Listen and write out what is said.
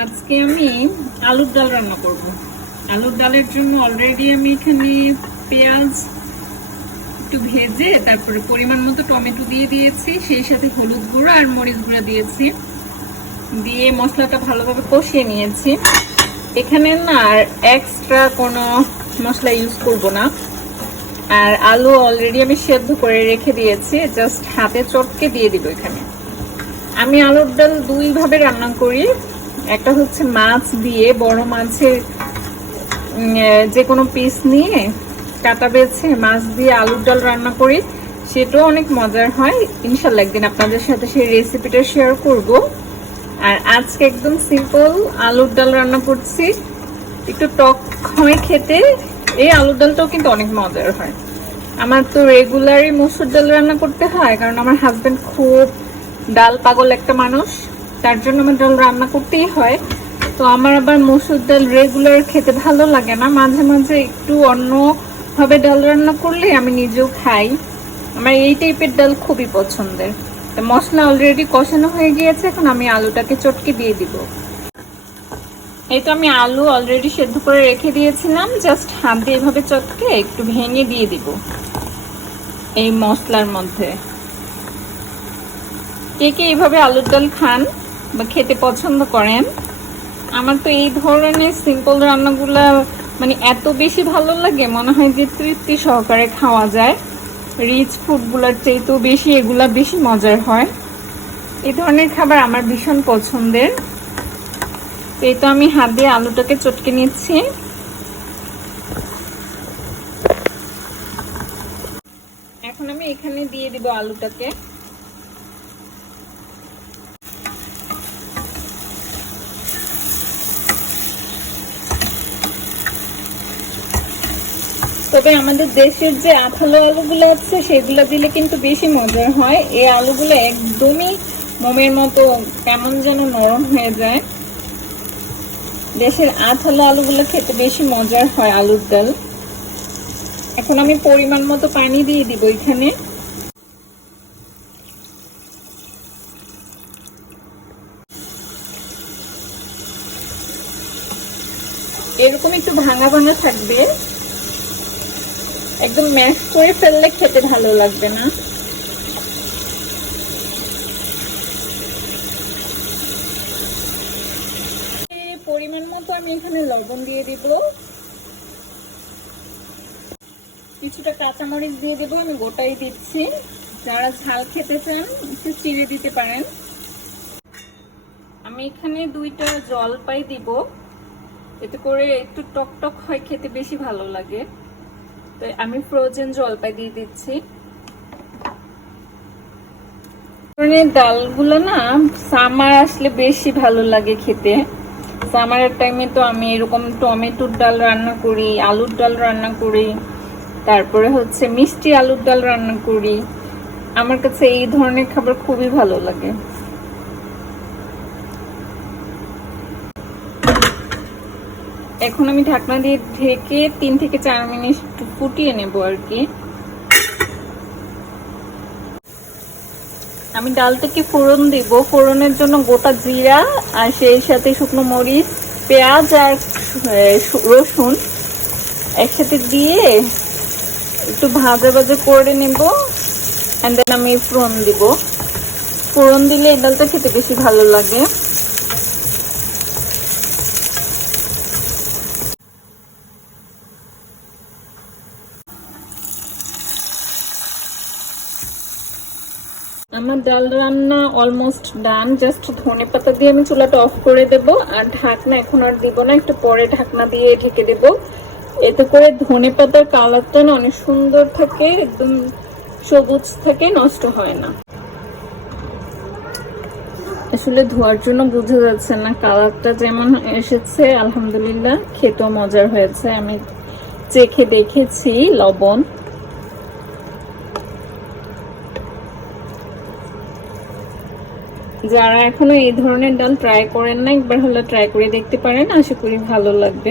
আজকে আমি আলুর ডাল রান্না করব। আলুর ডালের জন্য অলরেডি আমি এখানে পেঁয়াজ একটু ভেজে, তারপরে পরিমাণ মতো টমেটো দিয়ে দিয়েছি, সেই সাথে হলুদ গুঁড়ো আর মরিচ গুঁড়ো দিয়েছি। দিয়ে মশলাটা ভালোভাবে কষিয়ে নিয়েছি। এখানে না আর এক্সট্রা কোনো মশলা ইউজ করব না। আর আলু অলরেডি আমি সেদ্ধ করে রেখে দিয়েছি জাস্ট হাতে চটকে দিয়ে দিব এখানে। আমি আলুর ডাল দুই ভাবে রান্না করি। একটা হচ্ছে মাছ দিয়ে বড় মাছের যে কোনো পিস নিয়ে কাটা বেছে মাছ দিয়ে আলুর ডাল রান্না করি। সেটাও অনেক মজার হয়। ইনশাল্লাহ একদিন আপনাদের সাথে সেই রেসিপিটা শেয়ার করব। আর আজকে একদম সিম্পল আলুর ডাল রান্না করছি। একটু টক হয় খেতে এই আলুর ডালটাও কিন্তু অনেক মজার হয়। আমার তো রেগুলারই মসুর ডাল রান্না করতে হয়, কারণ আমার হাজব্যান্ড খুব ডাল পাগল একটা মানুষ। তার জন্য আমার ডাল রান্না করতেই হয়। তো আমার আবার মসুর ডাল রেগুলার খেতে ভালো লাগে না। মাঝে মাঝে একটু অন্য ভাবে ডাল রান্না করলে আমি নিজেও খাই। আমার এই টাইপের ডাল খুবই পছন্দের। তো মশলা অলরেডি কষানো হয়ে গিয়েছে, এখন আমি আলুটাকে চটকে দিয়ে দিব। এই তো আমি আলু অলরেডি সেদ্ধ করে রেখে দিয়েছিলাম। জাস্ট হাত দিয়ে এভাবে চটকে একটু ভেঙে দিয়ে দিব এই মশলার মধ্যে। কে কে এইভাবে আলুর ডাল খান? বা খেতে পছন্দ করেন? আমার তো এই ধরনের সিম্পল রান্নাগুলা মানে এত বেশি ভালো লাগে, মনে হয় যে তৃপ্তি সহকারে খাওয়া যায়। রিচ ফুডগুলোর চাইতেও বেশি, এগুলা বেশি মজার হয়। এই ধরনের খাবার আমার ভীষণ পছন্দের। এই তো আমি হাত দিয়ে আলুটাকে চটকে নিচ্ছি। এখন আমি এখানে দিয়ে দিব আলুটাকে। তবে আমাদের দেশের যে আঠালো আলুগুলো আছে, সেগুলো দিলে কিন্তু বেশি মজার হয়। এই আলুগুলো একদমই মোমের মতো কেমন যেন নরম হয়ে যায়। দেশের আঠালো আলুগুলো খেতে বেশি মজার হয় আলুর ডাল এখন আমি পরিমাণ মতো পানি দিয়ে দিব এখানে। এরকম একটু ভাঙা ভাঙা থাকবে। একদম ম্যাশ করে ফেললে খেতে ভালো লাগবে না। পরিমাণ মতো আমি এখানে লবণ দিয়ে দিব। কিছুটা কাঁচামরিচ দিয়ে দেবো, আমি গোটাই দিচ্ছি। যারা ঝাল খেতে চান, একটু চিড়ে দিতে পারেন। আমি এখানে দুইটা জলপাই দিব। এতে করে একটু টক টক হয়, খেতে বেশি ভালো লাগে। তো আমি ফ্রোজেন জলপাই দিয়ে দিচ্ছি। ডালগুলো না সামার আসলে বেশি ভালো লাগে খেতে। সামারের টাইমে তো আমি এরকম টমেটোর ডাল রান্না করি, আলুর ডাল রান্না করি, তারপরে হচ্ছে মিষ্টি আলুর ডাল রান্না করি। আমার কাছে এই ধরনের খাবার খুবই ভালো লাগে। এখন আমি ঢাকনা দিয়ে ঢেকে তিন থেকে চার মিনিট ফুটিয়ে নেব আর কি। আমি ডালটাকে ফোড়ন দিব। ফোড়নের জন্য গোটা জিরা আর সেই সাথে শুকনো মরিচ, পেঁয়াজ আর রসুন একসাথে দিয়ে একটু ভাজা ভাজা করে নেব অ্যান্ড দেন আমি ফোড়ন দিব। ফোড়ন দিলে এই ডালটা খেতে বেশি ভালো লাগে। আমার ডাল রান্না অলমোস্ট ডান জাস্ট ধনে পাতা দিয়ে আমি চুলাটা অফ করে দেব, আর ঢাকনা এখন আর দিব না, একটু পরে ঢাকনা দিয়ে ঢেকে দেব। এতে করে ধনে পাতার কালারটা না অনেক সুন্দর থাকে, একদম সবুজ থাকে, নষ্ট হয় না। আসলে ধোয়ার জন্য বোঝা যাচ্ছে না, কালারটা যেমন এসেছে, আলহামদুলিল্লাহ, খেতেও মজার হয়েছে। আমি চেখে দেখেছি লবণ। যারা এখনও এই ধরনের ডাল ট্রাই করেন না একবার হলে ট্রাই করে দেখতে পারেন। আশা করি ভালো লাগবে।